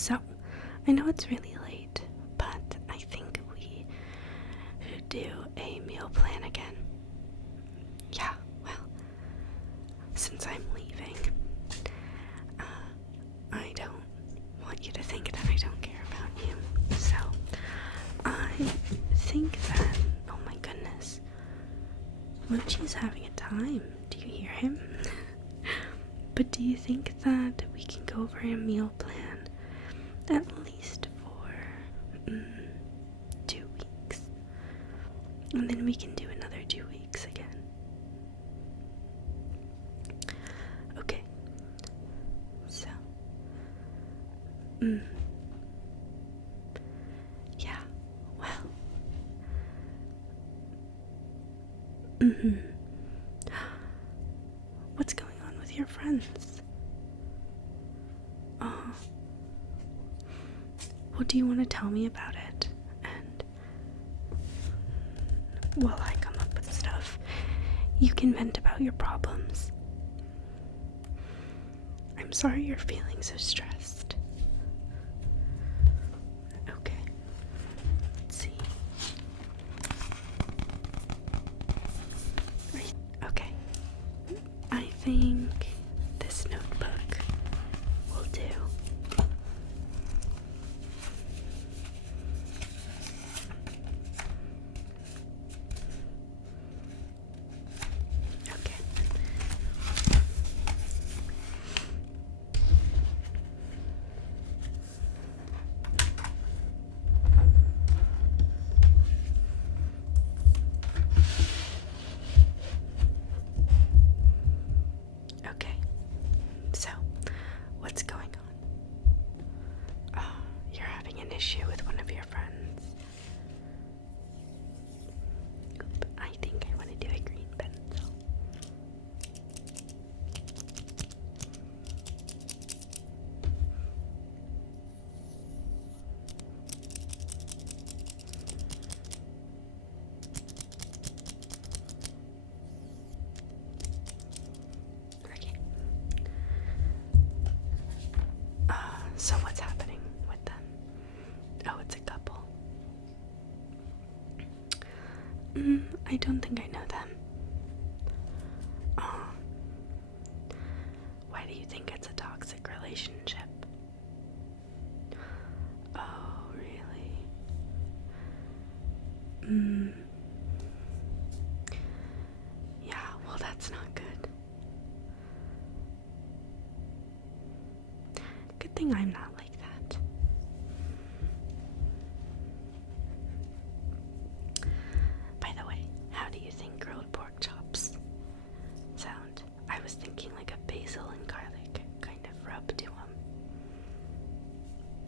So, I know it's really late, but I think we should do a meal plan again. Yeah, well, since I'm leaving, I don't want you to think that I don't care about you. So, I think that, oh my goodness, Mochi's having a time. Do you hear him? But do you think that we can go over a meal plan at least for 2 weeks? And then we can do another 2 weeks again. Okay. So. Yeah. Well. What's going on with your friends? Well, do you want to tell me about it? And while I come up with stuff, you can vent about your problems. I'm sorry you're feeling so stressed. Okay. Let's see. Right. Okay. I think this notebook will do. Okay. Okay. So, what's going on? You're having an issue with one of your friends. Oop, I think I want to do a green pencil. Okay. So what's happening with them? Oh, it's a couple. I don't think I know them. Why do you think it's a toxic relationship? Oh, really? Yeah, well, that's not good. Good thing I'm not like that. By the way, how do you think grilled pork chops sound? I was thinking like a basil and garlic kind of rub to them.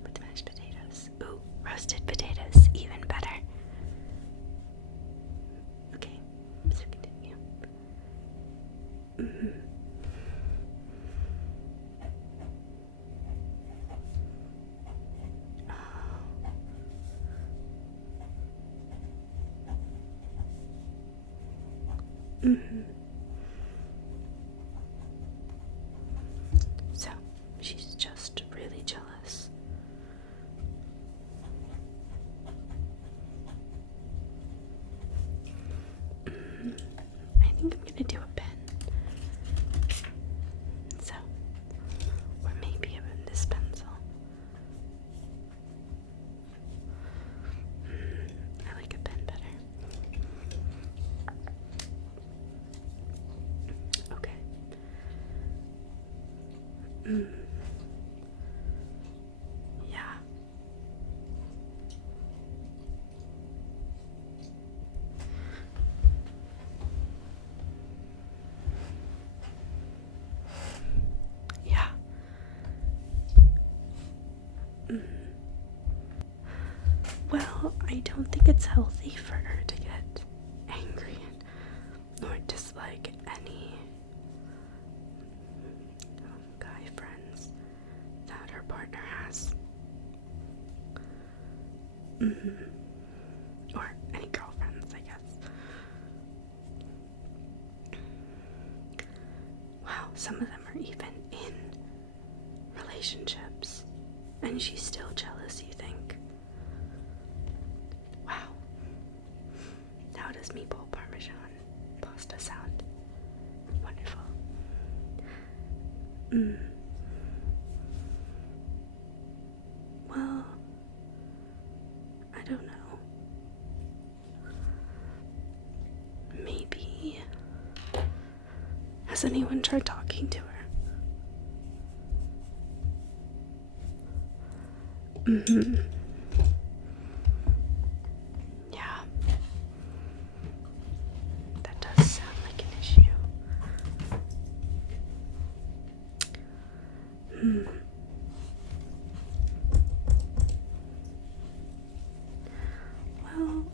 With mashed potatoes. Ooh, roasted potatoes, even better. Okay, so continue. So, she's just really jealous. I think I'm gonna do a pen. So, or maybe even this pencil. I like a pen better. Okay. Yeah. Yeah. Well, I don't think it's healthy for her to get angry or dislike any guy friends that her partner has. Or any girlfriends, I guess. Wow, some of them are even in relationships. And she's still jealous, you think? Wow. How does meatball parmesan pasta sound? Wonderful. Well, I don't know. Maybe. Has anyone tried talking to her? Yeah. That does sound like an issue. Well,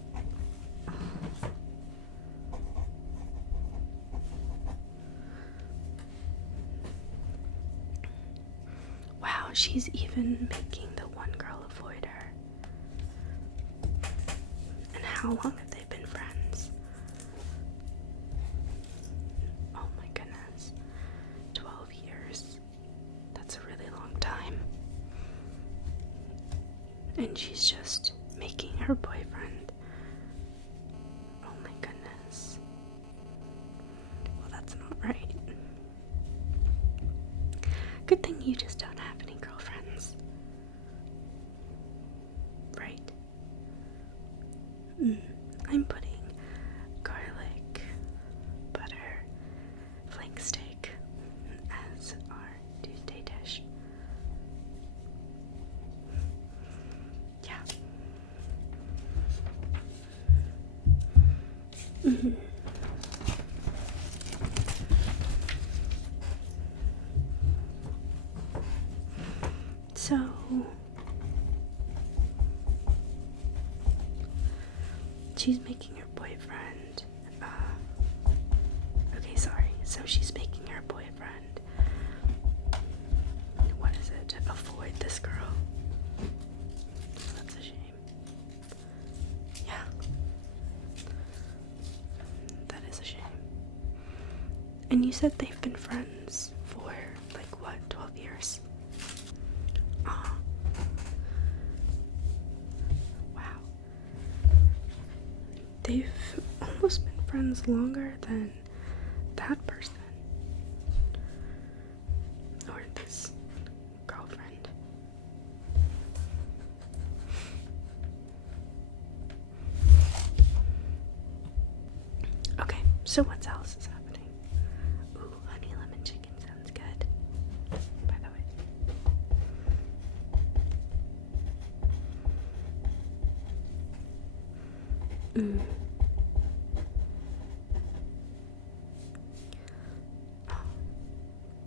wow, she's even making the one girl avoid her. And how long have they been friends? Oh my goodness. 12 years. That's a really long time. And she's just making her boyfriend. Oh my goodness. Well, that's not right. Good thing you just don't have any girlfriends. Right? I'm putting garlic, butter, flank steak as our Tuesday dish. Yeah. So, she's making her boyfriend, okay, sorry, so she's making her boyfriend, what is it, avoid this girl. That's a shame. Yeah. That is a shame. And you said they've been friends for, like, what, 12 years? Wow. They've almost been friends longer than that person. Or this girlfriend. Okay, so what else is happening? Ooh, honey lemon chicken sounds good. By the way.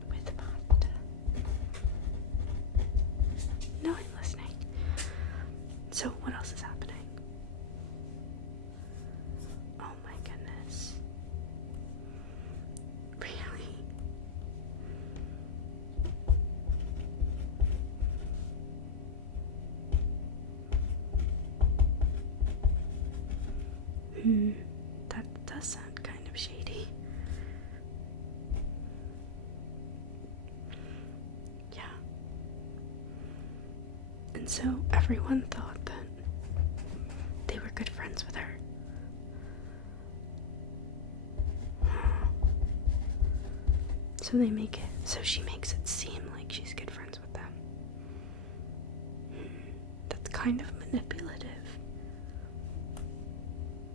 With pasta. No, I'm listening. So, what else is happening? Oh my goodness. Really? That does sound kind of shady. Yeah. And so everyone thought that they were good friends with her. So she makes it seem like she's good friends with them. That's kind of manipulative.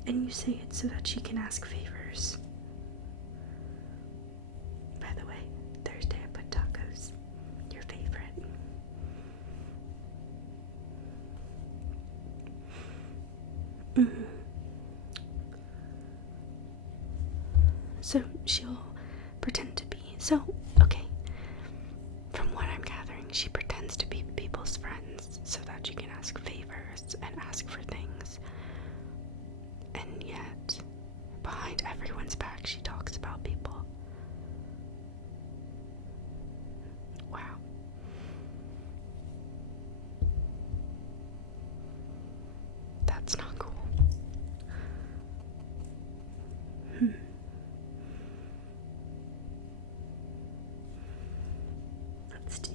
And you say it so that she can ask favors. By the way, Thursday I put tacos. Your favorite. So she'll pretend to be. So, okay. From what I'm gathering, she pretends to be people's friends so that she can ask favors and ask for things. And yet, behind everyone's back, she talks about people. Wow. That's not cool. Let's do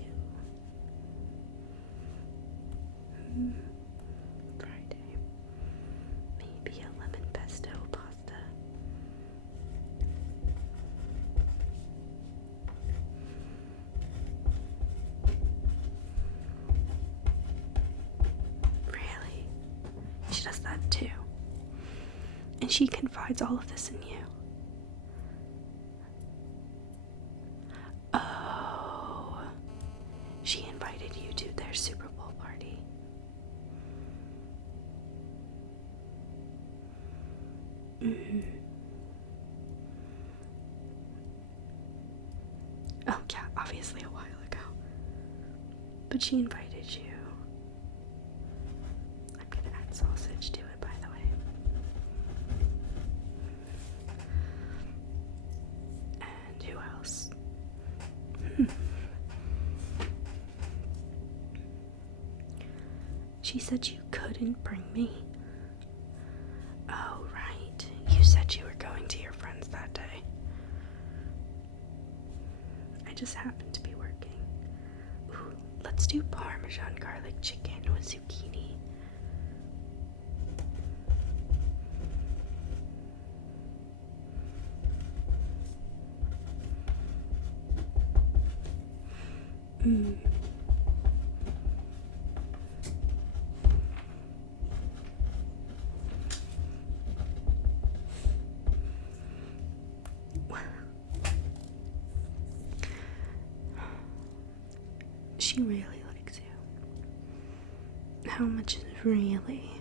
And she confides all of this in you. Oh, she invited you to their Super Bowl party. Oh yeah, obviously a while ago. But she invited you. I'm gonna add sausage to it, by the way. And who else? She said you couldn't bring me. Oh, right. You said you were going to your friends that day. I just happened to be working. Ooh, let's do Parmesan garlic chicken with zucchini. She really likes you. How much is really?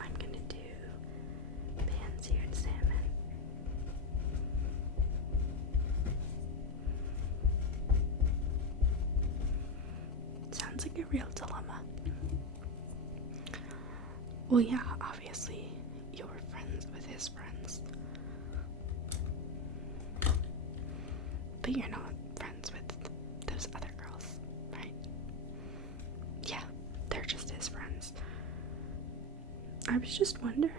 I'm gonna do pan-seared salmon. Sounds like a real dilemma. Well, yeah, obviously, you're friends with his friends. But you're not friends with those other girls, right? Yeah, they're just his friends. I was just wondering,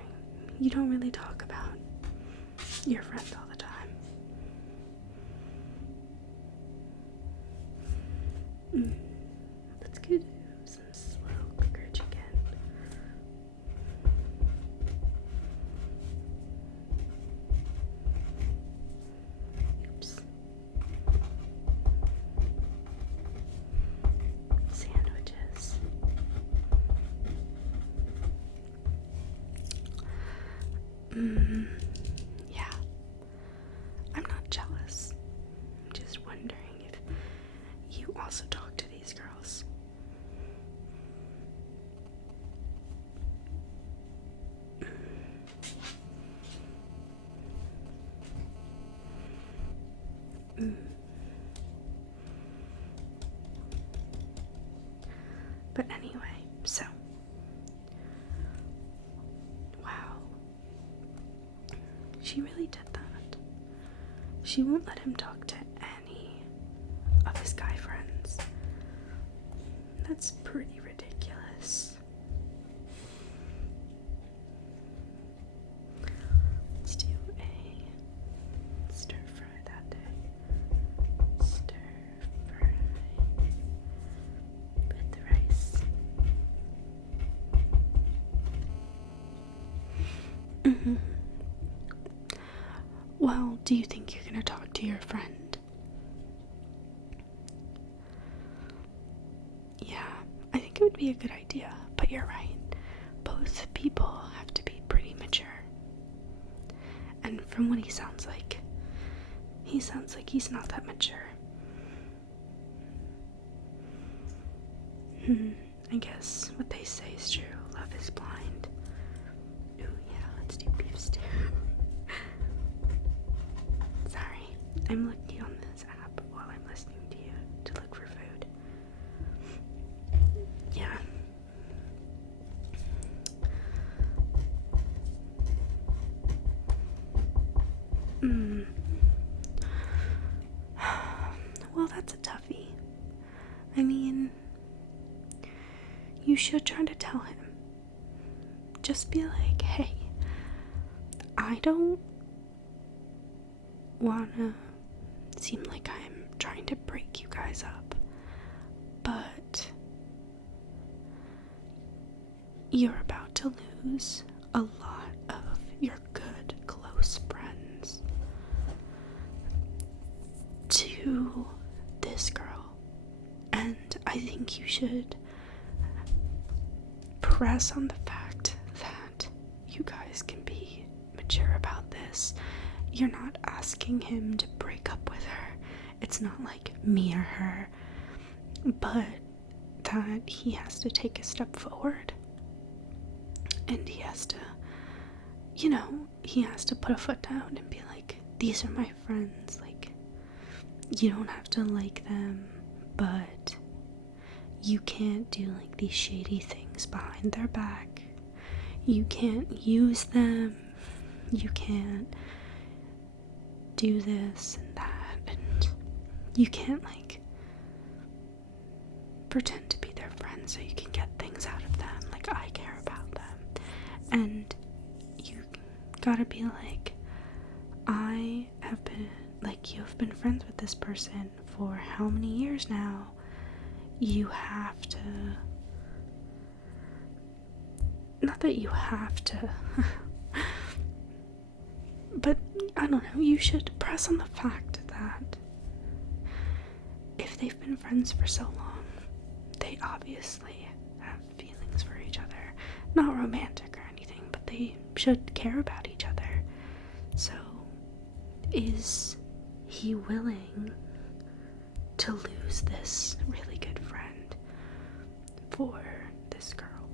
you don't really talk about your friends all the time. Let's get some slow cooker chicken. Oops. Sandwiches. Yeah. I'm not jealous. I'm just wondering if you also talk to these girls. But anyway, so. Wow. She really did that. She won't let him talk to any of his guy friends. That's pretty ridiculous. Let's do a stir fry that day. Stir fry with the rice. Well, do you think you're gonna talk to your friend? Yeah, I think it would be a good idea, but you're right. Both people have to be pretty mature. And from what he sounds like he's not that mature. I guess what they say is true. Love is blind. Ooh, yeah, let's do beef stew. Sorry, I'm looking on this app while I'm listening to you to look for food. Yeah. Well, that's a toughie. I mean, you should try to tell him. Just be like, hey, I don't wanna seem like I'm trying to break you guys up, but you're about to lose a lot of your good, close friends to this girl. And I think you should press on the fact that you guys can be mature about this. You're not asking him to break up with her. It's not like me or her, but that he has to take a step forward. And he has to, he has to put a foot down and be like, these are my friends. Like, you don't have to like them, but you can't do like these shady things behind their back. You can't use them. You can't do this and that, and you can't like pretend to be their friend so you can get things out of them. Like, I care about them, and you gotta be like, I have been like, you've been friends with this person for how many years now? You have to, not that you have to but I don't know, you should press on the fact that if they've been friends for so long, they obviously have feelings for each other. Not romantic or anything, but they should care about each other. So, is he willing to lose this really good friend for this girl?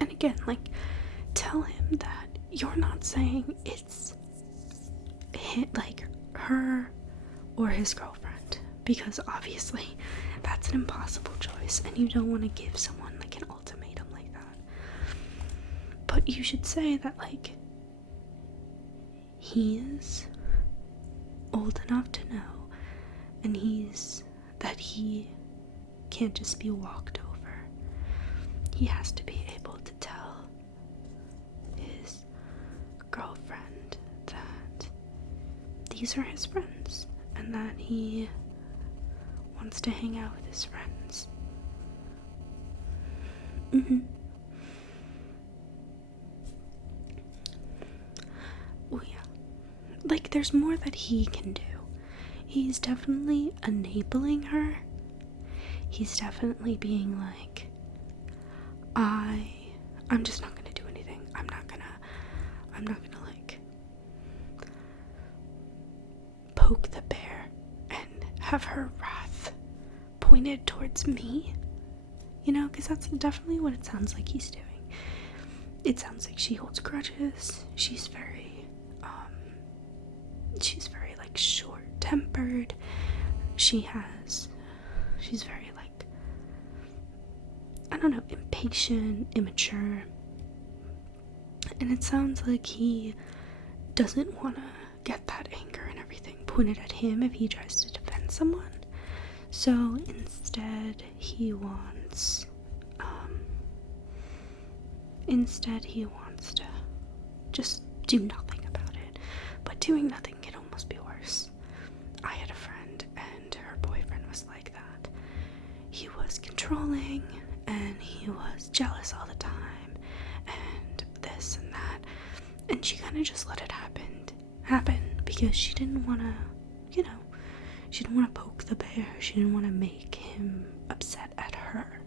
And again, like, tell him that you're not saying it's like her or his girlfriend, because obviously that's an impossible choice and you don't want to give someone like an ultimatum like that. But you should say that like he's old enough to know, and that he can't just be walked over. He has to be able to tell his girlfriend that these are his friends and that he wants to hang out with his friends. Oh yeah, like there's more that he can do. He's definitely enabling her. He's definitely being like, I'm just not gonna do anything. I'm not gonna like poke the bear and have her wrath pointed towards me, because that's definitely what it sounds like he's doing. It sounds like she holds grudges. She's very like short-tempered. She's very like, I don't know, impatient, immature. And it sounds like he doesn't want to get that anger and everything pointed at him if he tries to defend someone. So instead he wants to just do nothing about it. But doing nothing can almost be worse. I had a friend and her boyfriend was like that. He was controlling and he was jealous all the time and this and that. And she kind of just let it happen because she didn't want to, she didn't want to poke the bear. She didn't want to make him upset at her.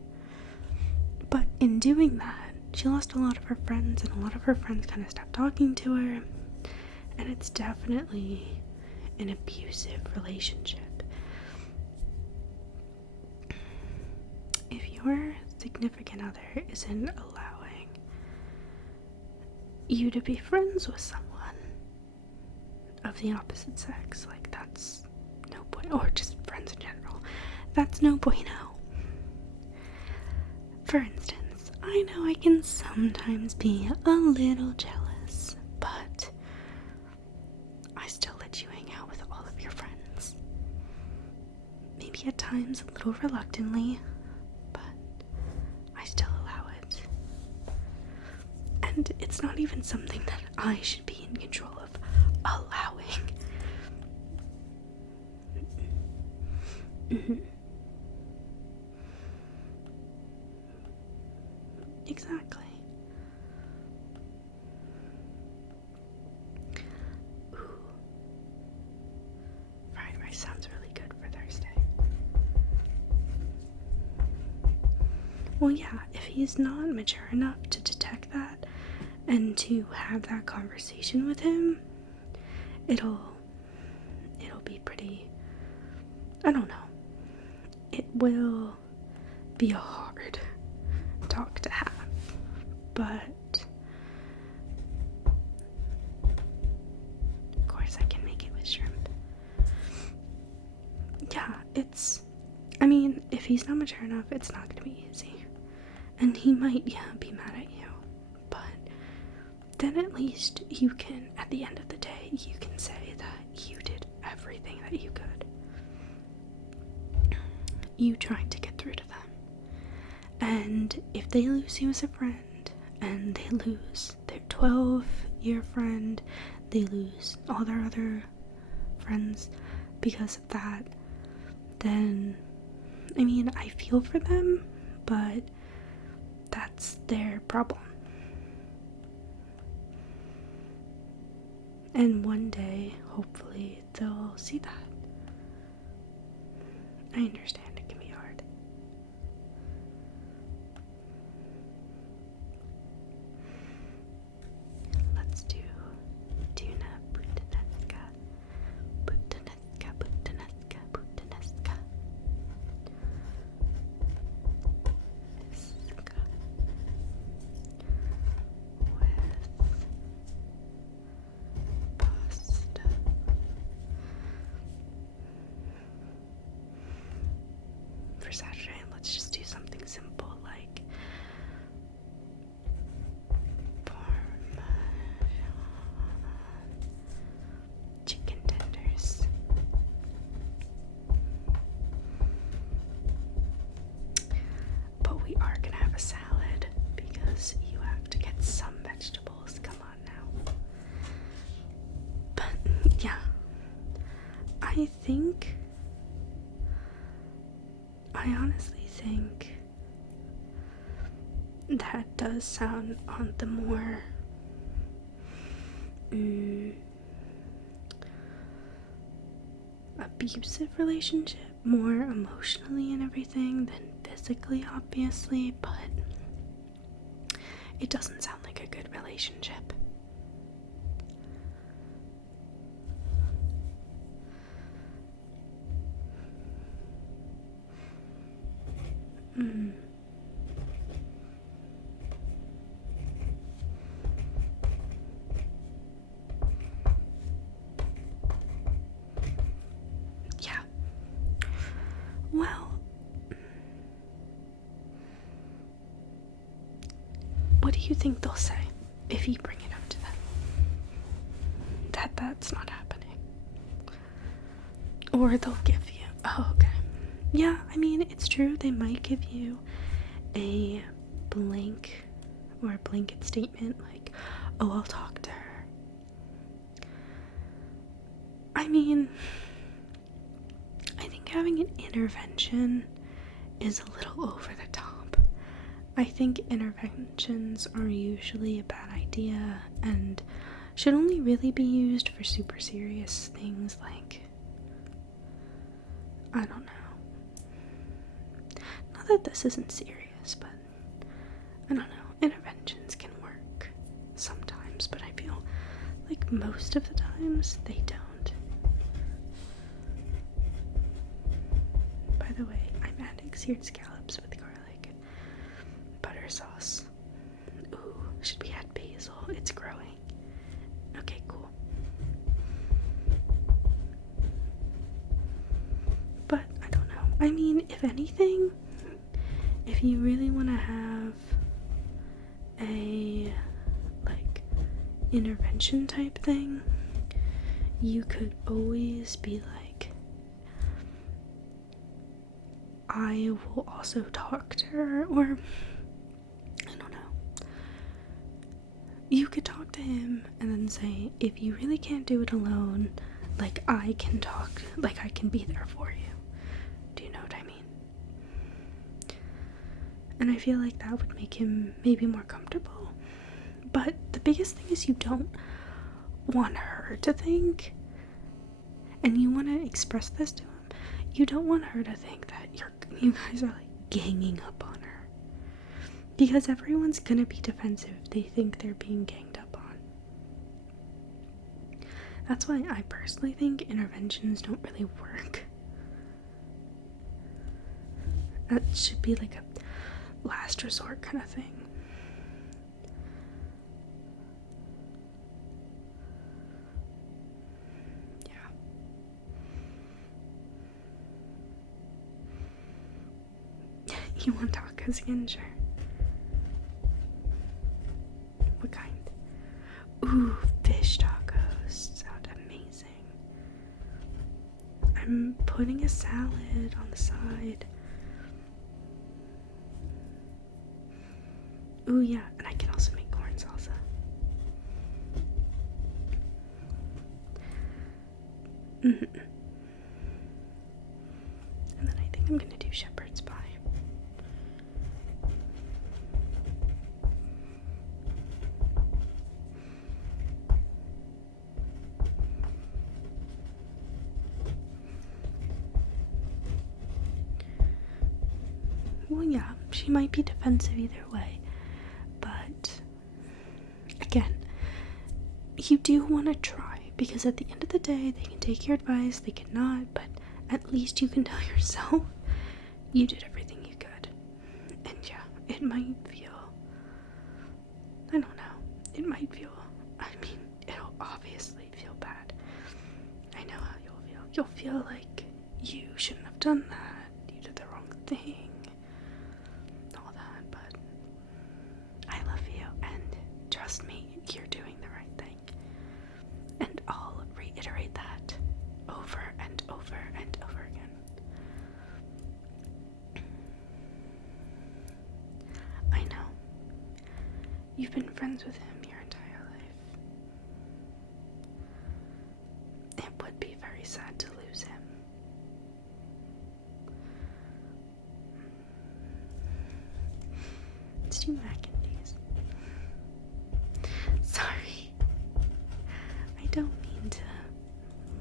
But in doing that, she lost a lot of her friends, and a lot of her friends kind of stopped talking to her. And it's definitely an abusive relationship. If your significant other isn't allowing you to be friends with someone of the opposite sex, like that's no point, or just friends in general, that's no bueno. For instance, I know I can sometimes be a little jealous, but I still let you hang out with all of your friends. Maybe at times a little reluctantly, but I still allow it. And it's not even something that I should be in control of allowing. Mm-hmm. Exactly. Ooh. Fried rice sounds really good for Thursday. Well, yeah, if he's not mature enough to detect that and to have that conversation with him, it'll be pretty, I don't know. It will be a hard talk to have, but of course I can make it with shrimp. Yeah, if he's not mature enough, it's not gonna be easy. And he might, be mad at you. But then at least you can, at the end of the day, you can say that you did everything that you could. You tried to get through to them. And if they lose you as a friend, and they lose their 12-year friend, they lose all their other friends because of that, then, I feel for them, but that's their problem. And one day, hopefully, they'll see that. I understand it can be hard. Let's do tuna puttanesca. Puttanesca, puttanesca, puttanesca. With pasta. For Saturday, let's just do something simple like Parmesan chicken tenders. But we are gonna have a salad because you have to get some vegetables. Come on now. But yeah, I honestly think that does sound on the more abusive relationship, more emotionally and everything than physically, obviously, but it doesn't sound like a good relationship. Yeah. Well, what do you think they'll say if you bring it up to them? That's not happening. Or they'll give you, oh, okay. Yeah, it's true, they might give you a blank or a blanket statement like, oh, I'll talk to her. I think having an intervention is a little over the top. I think interventions are usually a bad idea and should only really be used for super serious things like, I don't know. Not that this isn't serious, but I don't know. Interventions can work sometimes, but I feel like most of the times they don't. By the way, I'm adding seared scallops with garlic, butter sauce. Ooh, should we add basil? It's growing. Okay, cool. But I don't know. If anything, if you really want to have a intervention type thing, you could always be like, I will also talk to her, or I don't know. You could talk to him and then say, if you really can't do it alone, I can talk, I can be there for you. Do you And I feel like that would make him maybe more comfortable. But the biggest thing is you don't want her to think, and you want to express this to him, you don't want her to think that you guys are like ganging up on her. Because everyone's gonna be defensive if they think they're being ganged up on. That's why I personally think interventions don't really work. That should be like a last resort kind of thing. Yeah. You want tacos again? Sure. What kind? Ooh, fish tacos. Sound amazing. I'm putting a salad on the side. Ooh, yeah, and I can also make corn salsa. And then I think I'm gonna do shepherd's pie. Well, yeah, she might be defensive either way. But, again, you do want to try. Because at the end of the day, they can take your advice, they cannot. But at least you can tell yourself you did everything you could. And yeah, it might feel, I don't know, it might feel, I mean, it'll obviously feel bad. I know how you'll feel. You'll feel like you shouldn't have done that, you did the wrong thing, all that, but I love you, and trust me, you're doing the right thing. And I'll reiterate that over and over and over again. I know. You've been friends with him your entire life. It would be very sad to lose him. Let's do mac and cheese. Sorry. I don't mean to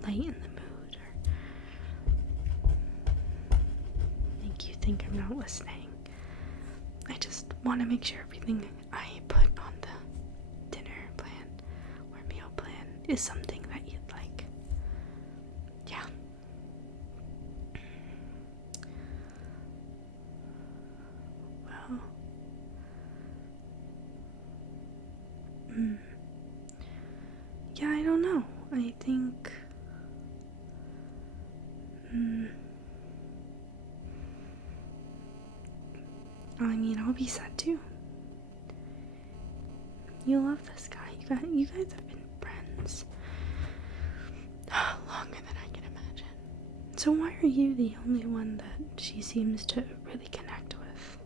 lighten the mood or make you think I'm not listening. I just want to make sure everything I put on the dinner plan or meal plan is something that you'd like. Yeah. Well. Yeah, I don't know. I think. I mean, I'll be sad too. You love this guy. You guys have been friends longer than I can imagine. So why are you the only one that she seems to really connect with?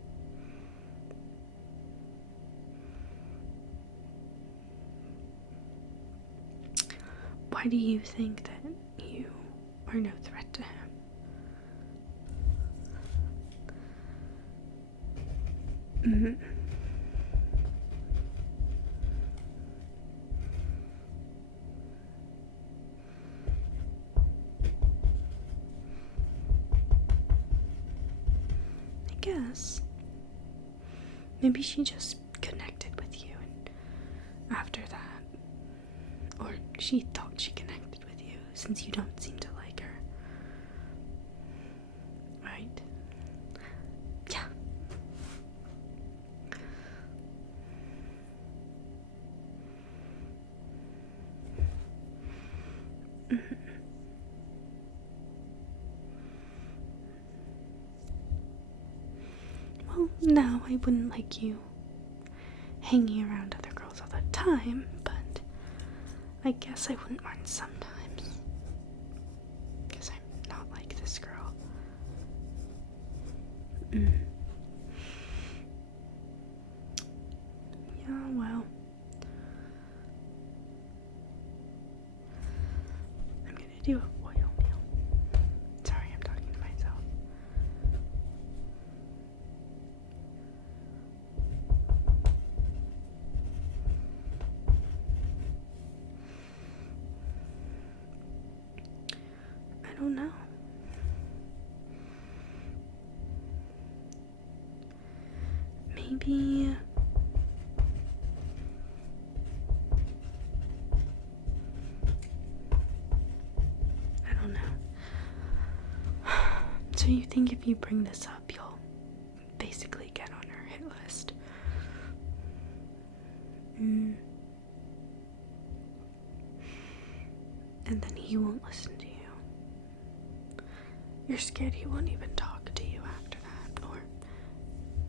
Why do you think that you are no threat to him? I guess maybe she just connected with you, and after that, or she thought she connected with you since you don't seem to like her. Right? Yeah. Well, no, I wouldn't like you hanging around other girls all the time, but I guess I wouldn't mind sometimes. Because I'm not like this girl. Yeah, well. I'm gonna do a oil meal. Sorry, I'm talking to myself. I don't know. Maybe I don't know. So you think if you bring this up, you'll basically get on her hit list? And then he won't listen to you. You're scared he won't even talk to you after that, or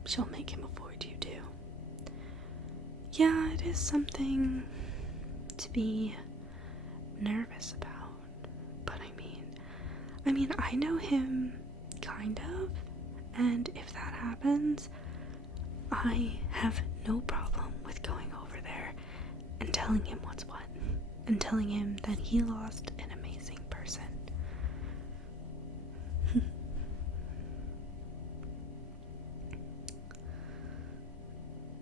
she'll make him avoid you too. Yeah, it is something to be nervous about. But I mean, I know him kind of, and if that happens, I have no problem with going over there and telling him what's what, and telling him that he lost an amazing person.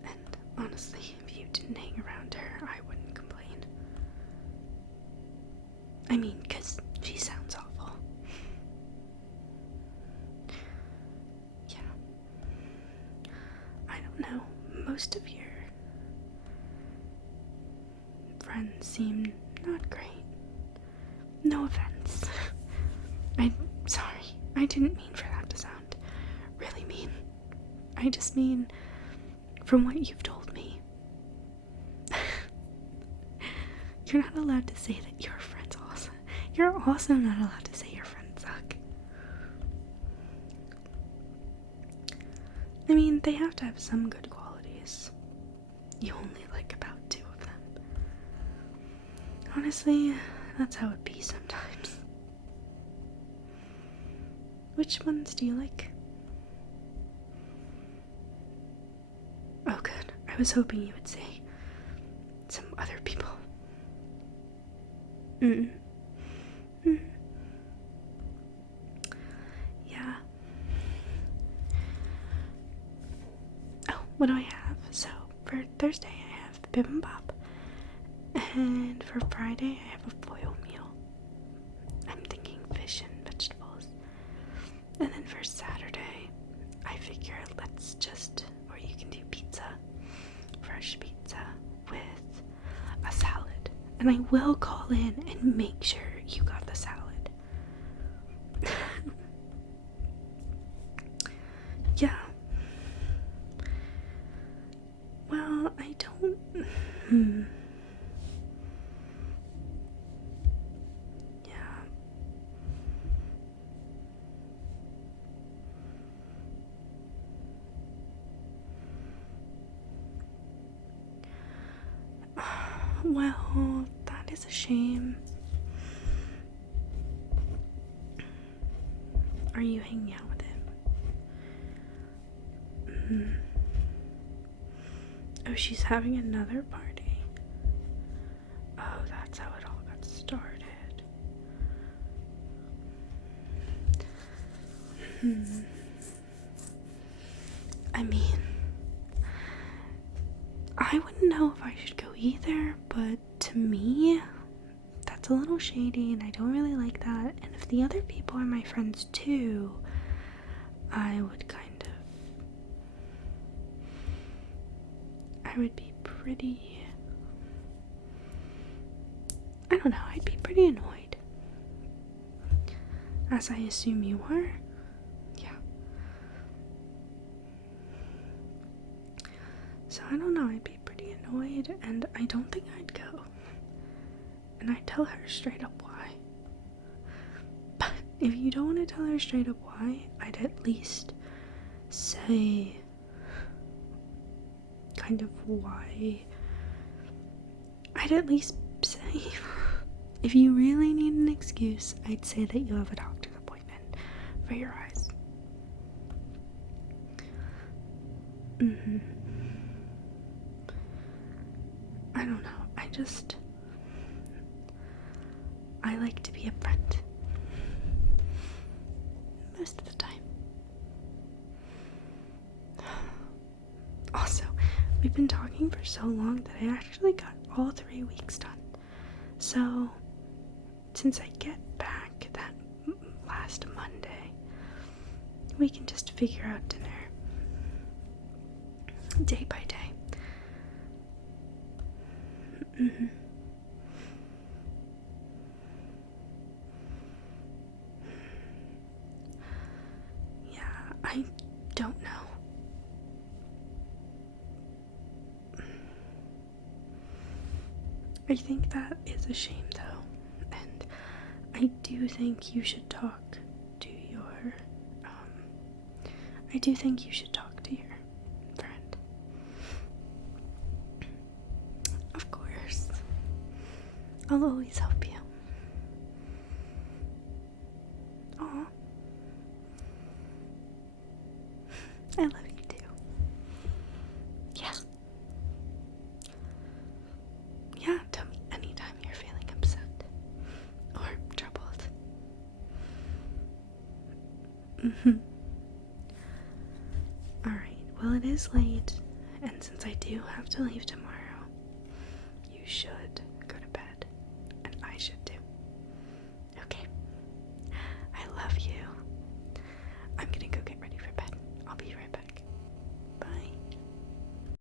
And honestly, if you didn't hang around her, I wouldn't complain. I mean, 'cause she sounds awful. Yeah. I don't know. Most of your friends seem not great. No offense. I'm sorry. I didn't mean for that to sound really mean. I just mean, from what you've told me, you're not allowed to say that your friend's awesome. You're also not allowed to say your friends suck. I mean, they have to have some good qualities. You only like about 2 of them. Honestly, that's how it be sometimes. Which ones do you like? Oh, good. I was hoping you would say some other people. Yeah. Oh, what do I have? So, for Thursday, I have bibimbap. And for Friday, I have a foil meal. I'm thinking fish and vegetables. And then for Saturday, I figure or you can do pizza. Fresh pizza with a salad. And I will call in and make sure you got the salad. Yeah. Well, I don't... Yeah. Well, that is a shame. Are you hanging out with him? Oh, she's having another party. Oh, that's how it all got started. I mean, I wouldn't know if I should go either, but to me, that's a little shady and I don't really like that. And if the other people are my friends too, I would be pretty... I don't know, I'd be pretty annoyed. As I assume you are. Yeah. So I don't know, I'd be pretty annoyed and I don't think I'd go. And I'd tell her straight up why. But if you don't want to tell her straight up why, I'd at least say kind of why. I'd at least say, if you really need an excuse, I'd say that you have a doctor's appointment for your eyes. I don't know, I like to be a friend. Most of the time. Also, we've been talking for so long that I actually got all 3 weeks done. So, since I get back that past Monday. We can just figure out dinner day by day. Mm-hmm. Yeah, I don't know. I think that is a shame, though, and I do think you should talk to your, I do think you should talk to your friend. Of course. I'll always help you. Aw. I love you too. Yeah. Yeah, tell me anytime you're feeling upset or troubled. Alright, well, it is late, and since I do have to leave tomorrow, you should